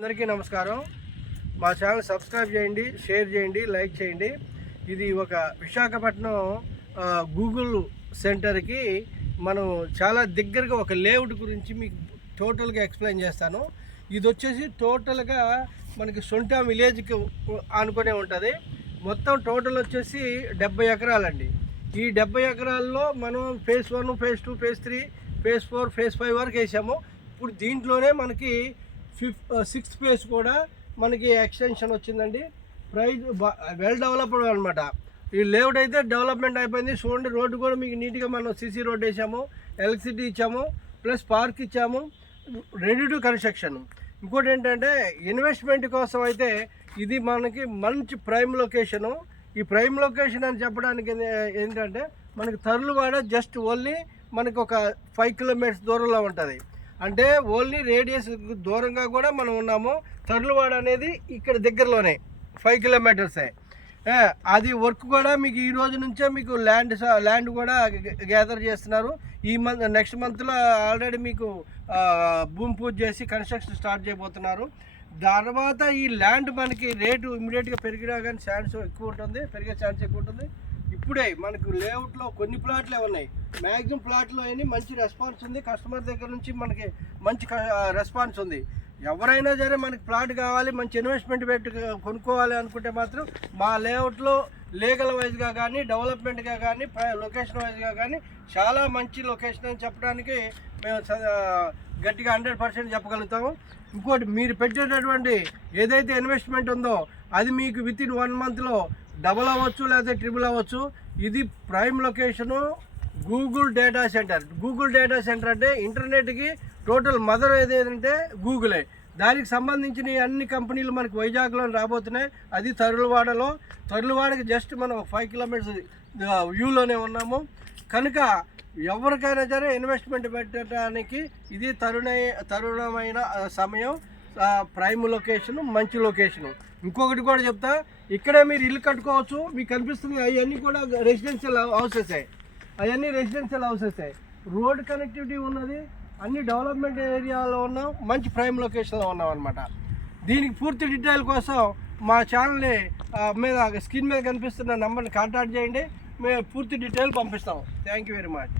అందరికీ నమస్కారం. మా ఛానల్ సబ్స్క్రైబ్ చేయండి, షేర్ చేయండి, లైక్ చేయండి. ఇది ఒక విశాఖపట్నం గూగుల్ సెంటర్కి మనం చాలా దగ్గరగా ఒక లేఅవుట్ గురించి మీకు టోటల్గా ఎక్స్ప్లెయిన్ చేస్తాను. ఇది వచ్చేసి టోటల్గా మనకి సొంట విలేజ్కి ఆనుకునే ఉంటుంది. మొత్తం టోటల్ వచ్చేసి 70 ఎకరాలండి. ఈ 70 ఎకరాల్లో మనం phase 1, phase 2, phase 3, phase 4, phase 5 వరకు వేసాము. ఇప్పుడు దీంట్లోనే మనకి 6th ఫేజ్ కూడా మనకి ఎక్స్టెన్షన్ వచ్చిందండి. ప్రైజ్ వెల్ డెవలప్డ్ అనమాట. ఈ లేఅవుట్ అయితే డెవలప్మెంట్ అయిపోయింది. చూడండి, రోడ్డు కూడా మీకు నీట్గా మనం సీసీ రోడ్ వేసాము, ఎలక్ట్రిసిటీ ఇచ్చాము, ప్లస్ పార్క్ ఇచ్చాము, రెడీ టు కన్స్ట్రక్షన్. ఇంకోటి ఏంటంటే ఇన్వెస్ట్మెంట్ కోసం అయితే ఇది మనకి మంచి ప్రైమ్ లొకేషను. ఈ ప్రైమ్ లొకేషన్ అని చెప్పడానికి ఏంటంటే మనకి తర్లువాడ జస్ట్ ఓన్లీ మనకి ఒక 5 కిలోమీటర్స్ దూరంలో ఉంటుంది. అంటే ఓన్లీ రేడియస్ దూరంగా కూడా మనం ఉన్నాము. తర్లువాడ అనేది ఇక్కడ దగ్గరలోనే 5 కిలోమీటర్సే. అది వర్క్ కూడా మీకు ఈ రోజు నుంచే మీకు ల్యాండ్ కూడా గ్యాదర్ చేస్తున్నారు. ఈ నెక్స్ట్ మంత్లో ఆల్రెడీ మీకు భూమి పూజ చేసి కన్స్ట్రక్షన్ స్టార్ట్ చేయబోతున్నారు. తర్వాత ఈ ల్యాండ్ మనకి రేటు ఇమీడియట్గా పెరిగినా కానీ పెరిగే ఛాన్స్ ఎక్కువ ఉంటుంది. ఇప్పుడే మనకు లేఅవుట్లో కొన్ని ప్లాట్లే ఉన్నాయి. మ్యాక్సిమం ప్లాట్లో అయినా మంచి రెస్పాన్స్ ఉంది. కస్టమర్ దగ్గర నుంచి మనకి మంచి రెస్పాన్స్ ఉంది. ఎవరైనా సరే మనకి ప్లాట్ కావాలి, మంచి ఇన్వెస్ట్మెంట్ పెట్టి కొనుక్కోవాలి అనుకుంటే మాత్రం మా లేఅవుట్లో లీగల్ వైజ్గా కానీ, డెవలప్మెంట్గా కానీ, లొకేషన్ వైజ్గా కానీ చాలా మంచి లొకేషన్ అని చెప్పడానికి మేము గట్టిగా 100% చెప్పగలుగుతాము. ఇంకోటి, మీరు పెట్టేటటువంటి ఏదైతే ఇన్వెస్ట్మెంట్ ఉందో అది మీకు వితిన్ 1 మంత్లో డబుల్ అవ్వచ్చు, లేదా ట్రిపుల్ అవ్వచ్చు. ఇది prime location, Google data centre. Google data centre అంటే ఇంటర్నెట్కి టోటల్ మదర్ ఏదేంటే గూగులే. దానికి సంబంధించిన అన్ని కంపెనీలు మనకి వైజాగ్లో రాబోతున్నాయి. అది తర్లువాడకి జస్ట్ మనం 5 కిలోమీటర్స్ వ్యూలోనే ఉన్నాము. కనుక ఎవరికైనా సరే ఇన్వెస్ట్మెంట్ పెట్టడానికి ఇది తరుణమైన సమయం. ప్రైమ్ లొకేషను, మంచి లొకేషను. ఇంకొకటి కూడా చెప్తా, ఇక్కడే మీరు ఇల్లు కట్టుకోవచ్చు. మీకు కనిపిస్తుంది అవన్నీ కూడా రెసిడెన్షియల్ హౌసెస్. రోడ్ కనెక్టివిటీ ఉన్నది. అన్ని డెవలప్మెంట్ ఏరియాలో ఉన్నాం, మంచి ప్రైమ్ లొకేషన్లో ఉన్నాం అనమాట. దీనికి పూర్తి డీటెయిల్ కోసం మా ఛానల్ని మీద స్క్రీన్ మీద కనిపిస్తున్న నెంబర్ని కాంటాక్ట్ చేయండి. మేము పూర్తి డీటెయిల్ పంపిస్తాం. Thank you very much.